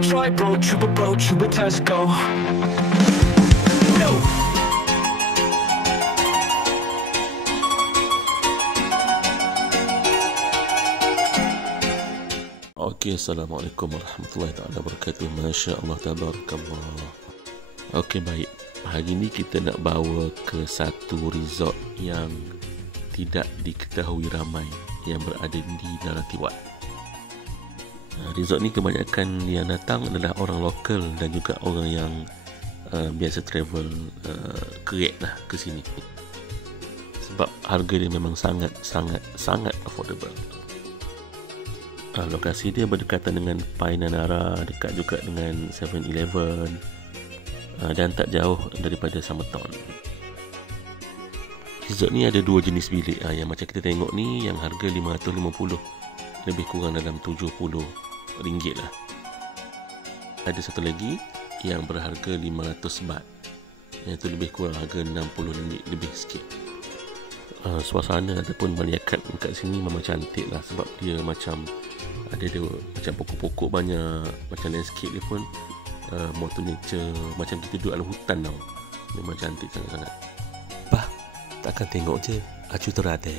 try, bro, Chupa Tesco. No. Okey, Assalamualaikum warahmatullahi taala wabarakatuh. Masya Allah, tabarakallah. Okey, baik. Hari ni kita nak bawa ke satu resort yang tidak diketahui ramai yang berada di Naratiwat. Resort ni kebanyakan yang datang adalah orang lokal dan juga orang yang biasa travel kerek lah ke sini. Sebab harga dia memang sangat affordable. Lokasi dia berdekatan dengan Painanara, dekat juga dengan 7-Eleven dan tak jauh daripada Summertown. Resort ni ada dua jenis bilik. Yang macam kita tengok ni, yang harga 550, lebih kurang dalam 70 ringgit lah. Ada satu lagi yang berharga 500 baht, yang itu lebih kurang harga 60 ringgit lebih sikit. Suasana ataupun melihat kat sini memang cantik lah, sebab dia macam ada macam pokok-pokok banyak, macam landscape dia pun motor nature, macam kita duduk dalam hutan tau. Memang cantik sangat-sangat. Takkan tengok je, acu terade.